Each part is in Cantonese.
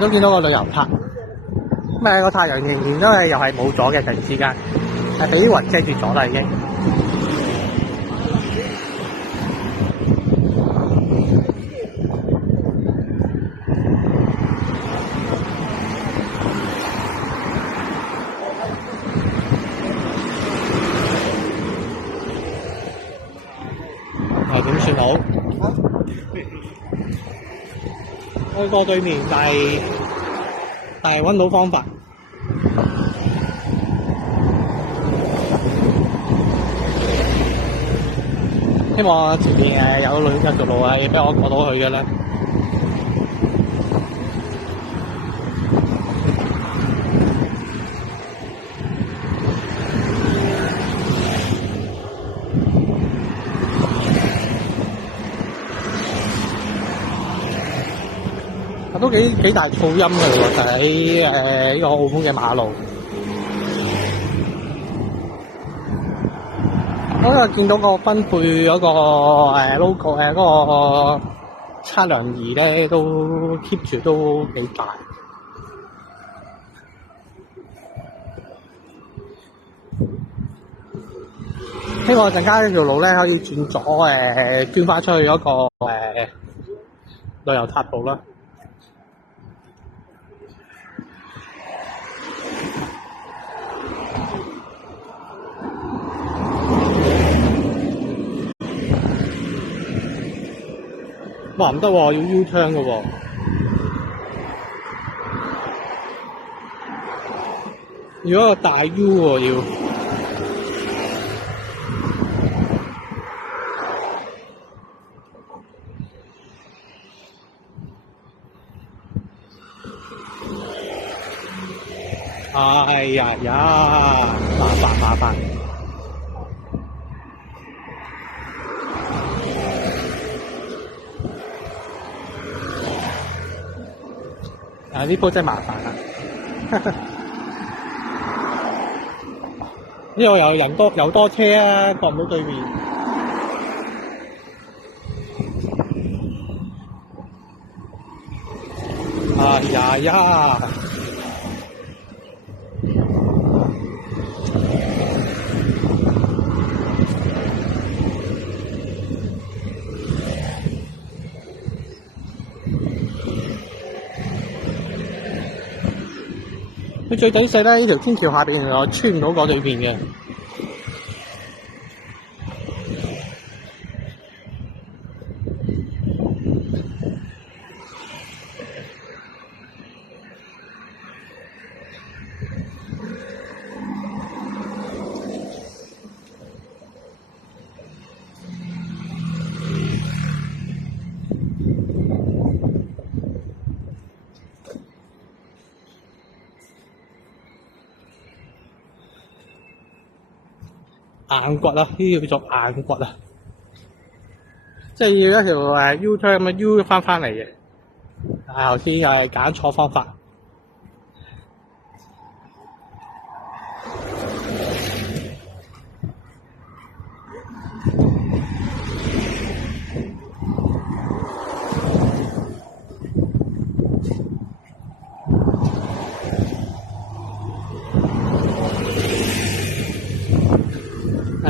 都見到個旅遊塔，咁個太陽仍然都係又係冇咗嘅，突然之間係俾啲雲遮住咗啦已經。點算好？開過對面，但係搵到方法。希望前面有條路係俾我過到去嘅咧。都幾大噪音嘅喎，就喺呢個澳門嘅馬路。我見到個分配嗰個logo 嗰個測量儀咧，都 keep 住都幾大。希望陣間呢條路咧可以轉左捐翻出去嗰個旅遊塔度啦。哇，唔得喎，要 U turn 嘅喎，要一個大 U 喎要。哎呀呀，麻煩。呢鋪真係麻煩啦！呢度有多車啊，過唔到對面。哎呀呀！佢最抵死咧，呢條天橋下邊原來穿唔到過對面嘅。硬骨啊！呢叫做硬骨啊！即係要一條U turn 咁樣 U 翻嚟嘅。頭先又係揀錯方法。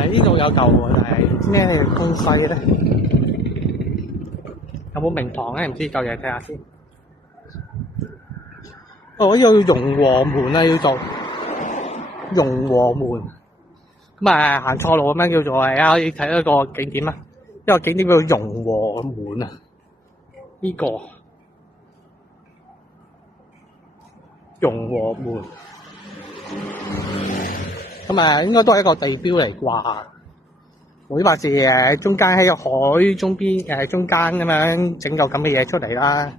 呢度有嚿喎，但係唔知咩東西咧？有冇名堂咧？唔知嚿嘢睇下先。哦，呢個叫融和門啊，要做融和門。咁行錯路咁樣叫做可以睇一個景點啊。一個景點叫融和門啊。呢個融和門。咁應該都係一個地標嚟啩，會話是中間喺海中邊中間咁樣整嚿咁嘅嘢出嚟啦。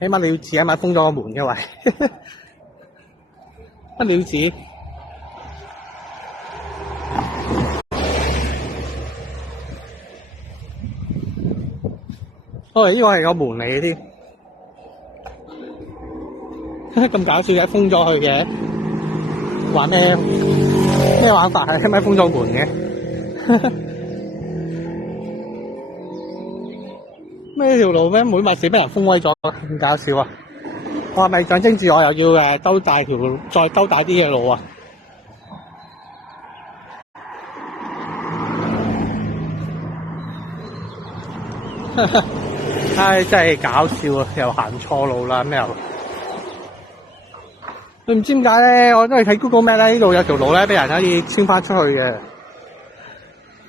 起碼你要自己咪封咗個門嘅喂，乜料子？哦，呢個係個門嚟嘅添。咁搞笑嘅，封咗佢嘅，玩咩玩法係咪封咗門嘅？咩條路咩每密死俾人封威咗，咁搞笑啊！我係咪象徵住我又要兜大條路，再兜大啲嘅路啊？唉，真係搞笑啊！又行錯路啦，咩又？你唔知點解咧？我都係睇 Google Map 咧，呢度有條路咧，俾人可以穿翻出去嘅。